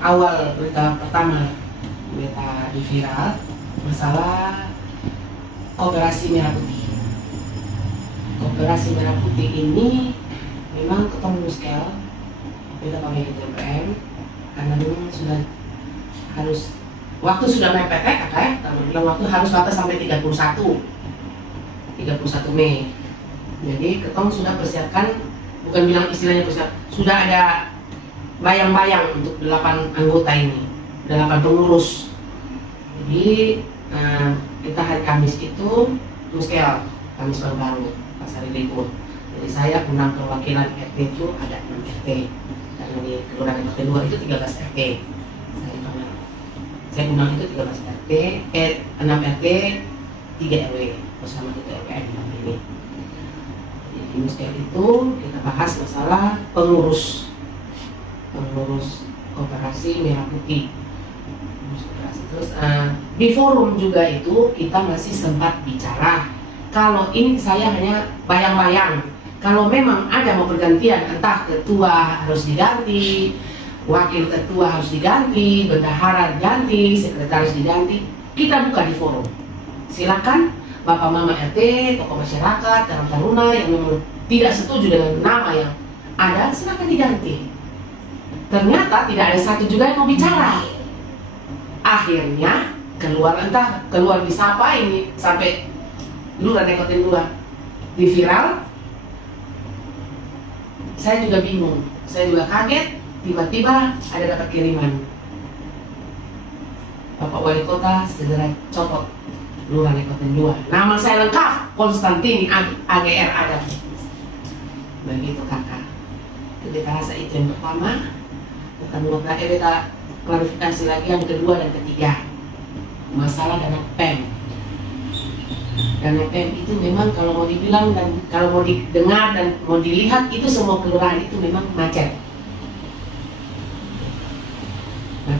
awal berita pertama, berita di viral, masalah Koperasi Merah Putih. Koperasi Merah Putih ini memang ketemu scale, kita panggil ke TPM, karena memang sudah harus, waktu sudah mepet kakak ya, kalau bilang waktu harus batas sampai 31 Mei. Jadi ketemu sudah persiapkan, bukan bilang istilahnya persiapkan, sudah ada bayang-bayang untuk 8 anggota ini, 8 pengurus. Jadi kita hari Kamis itu muskel, Kamis baru pasar libur. Jadi saya undang perwakilan RT itu ada 6 RT, karena di kelurahan RT 2 itu 13 RT. Saya undang itu 13 RT, 6 RT, 3 RW bersama ketua RPM ini. Di muskel itu kita bahas masalah pengurus Koperasi Merah Putih. Terus di forum juga itu kita masih sempat bicara. Kalau ini saya hanya bayang-bayang. Kalau memang ada mau pergantian, entah ketua harus diganti, wakil ketua harus diganti, bendahara diganti, sekretaris diganti, kita buka di forum. Silakan Bapak Mama RT, tokoh masyarakat, Karang Taruna yang memang tidak setuju dengan nama yang ada, silakan diganti. Ternyata tidak ada satu juga yang mau bicara. Akhirnya entah keluar di siapa ini sampai Lurah Nekotin 2 di viral. Saya juga bingung, saya juga kaget. Tiba-tiba ada dapat kiriman, Bapak Wali Kota segera copot Lurah Nekotin 2. Nama saya lengkap Konstantini AGR ada. Begitu kakak. Kita rasa itu yang pertama. Kita klarifikasi lagi yang kedua dan ketiga, masalah dana PEM. Dana PEM itu memang kalau mau dibilang dan kalau mau didengar dan mau dilihat itu semua kelurahan itu memang macet.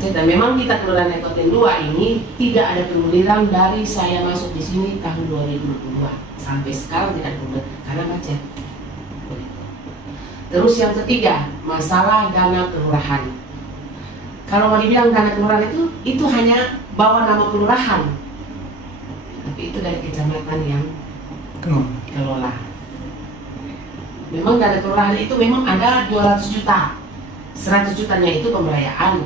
Dan memang kita kelurahan Nekotin 2 ini tidak ada pemuliran dari saya masuk di sini tahun 2022 sampai sekarang tidak ada karena macet. Terus yang ketiga, masalah dana kelurahan. Kalau mau dibilang dana kelurahan itu hanya bawa nama kelurahan, tapi itu dari kecamatan yang kelola. Memang dana kelurahan itu memang ada 200 juta, 100 jutanya itu pembiayaan,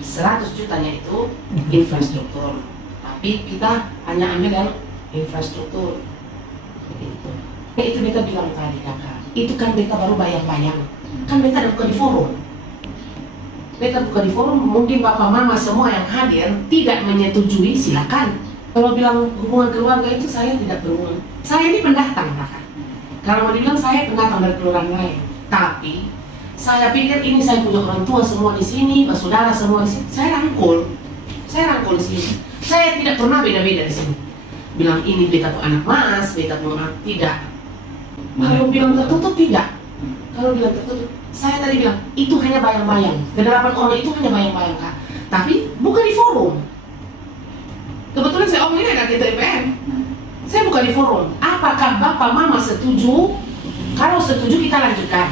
100 jutanya itu infrastruktur. Tapi kita hanya ambil yang infrastruktur. Begitu. Itu kita bilang tadi kakak. Itu kan beta baru bayang-bayang, kan beta ada buka di forum. Beta buka di forum, mungkin bapak mama semua yang hadir tidak menyetujui, silakan. Kalau bilang hubungan keluarga itu saya tidak berhubungan. Saya ini pendatang kakak. Kalau mau dibilang saya pendatang dari kelurahan lain, tapi saya pikir ini saya punya orang tua semua di sini, saudara semua di sini. Saya rangkul di sini. Saya tidak pernah beda-beda di sini. Bilang ini beta tuh anak mas, beta tuh anak tidak. Kalau bilang tertutup tidak. Kalau bilang tertutup, saya tadi bilang itu hanya bayang-bayang. Kedelapan orang itu hanya bayang-bayang kak. Tapi bukan di forum. Kebetulan saya omongin ada di TPM. Saya buka di forum. Apakah bapak mama setuju? Kalau setuju kita lanjutkan.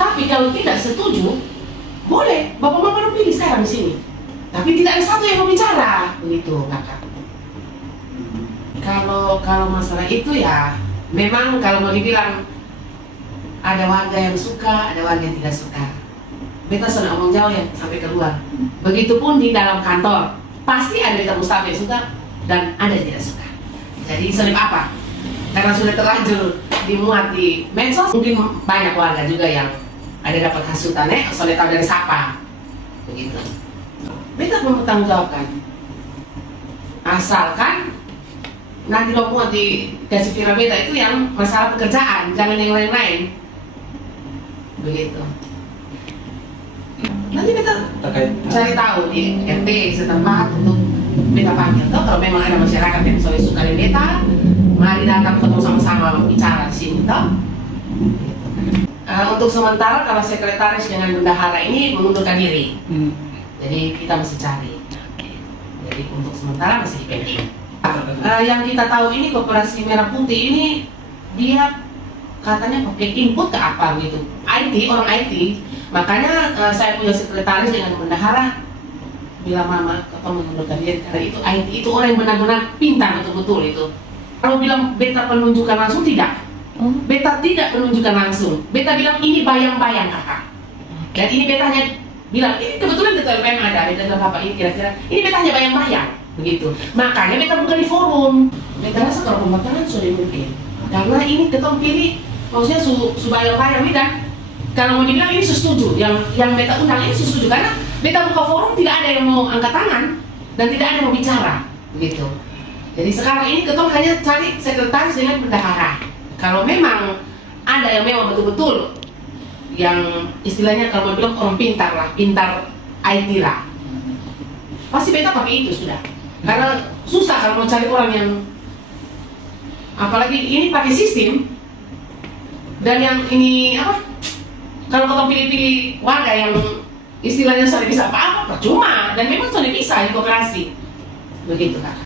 Tapi kalau tidak setuju, boleh bapak mama pilih sekarang di sini. Tapi tidak ada satu yang mau bicara, begitu kakak. Kalau masalah itu ya. Memang kalau mau dibilang ada warga yang suka, ada warga yang tidak suka. Beta sudah ngomong jauh ya sampai keluar. Begitupun di dalam kantor, pasti ada beta Mustafa yang suka dan ada yang tidak suka. Jadi selip apa? Karena sudah terlanjur dimuat di medsos, mungkin banyak warga juga yang ada dapat hasutan, soalnya tahu dari siapa. Begitu. Beta mempertanggungjawabkan. Asalkan nanti lo muat dikasih viral beta itu yang masalah pekerjaan, jangan yang lain-lain. Begitu. Nanti beta cari tahu di RT setempat untuk beta panggil. Tuh kalau memang ada masyarakat yang soalnya suka dengan beta, mari datang ketemu sama-sama bicara di sini. Toh. Untuk sementara kalau sekretaris dengan bendahara ini mengundurkan diri. Jadi kita masih cari. Jadi untuk sementara masih pending. Yang kita tahu ini Koperasi Merah Putih ini dia katanya pakai input ke apa gitu, IT, orang IT. Makanya saya punya sekretaris dengan bendahara bilang mama atau mengundurkan diri karena itu orang yang benar-benar pintar betul-betul itu. Kalau bilang beta penunjukan langsung tidak. Beta tidak menunjukkan langsung. Beta bilang ini bayang-bayang kakak. Dan ini beta hanya bilang ini kebetulan ketua LPM ada. Beta bilang bapak ini kira-kira ini beta hanya bayang-bayang begitu. Makanya beta buka di forum. Beta rasa kalau pembatalan sudah mungkin. Karena ini ketua pilih maksudnya su bayang-bayang dan kalau mau dibilang ini setuju. Yang beta undang ini setuju karena beta buka forum tidak ada yang mau angkat tangan dan tidak ada yang mau bicara begitu. Jadi sekarang ini ketua hanya cari sekretaris dengan bendahara. Kalau memang ada yang memang betul-betul yang istilahnya kalau mau bilang orang pintar lah, pintar IT lah, pasti beta pakai itu sudah. Karena susah kalau mau cari orang yang apalagi ini pakai sistem dan yang ini apa? Kalau kau pilih-pilih warga yang istilahnya sudah bisa apa-apa percuma dan memang sudah bisa demokrasi begitu kak.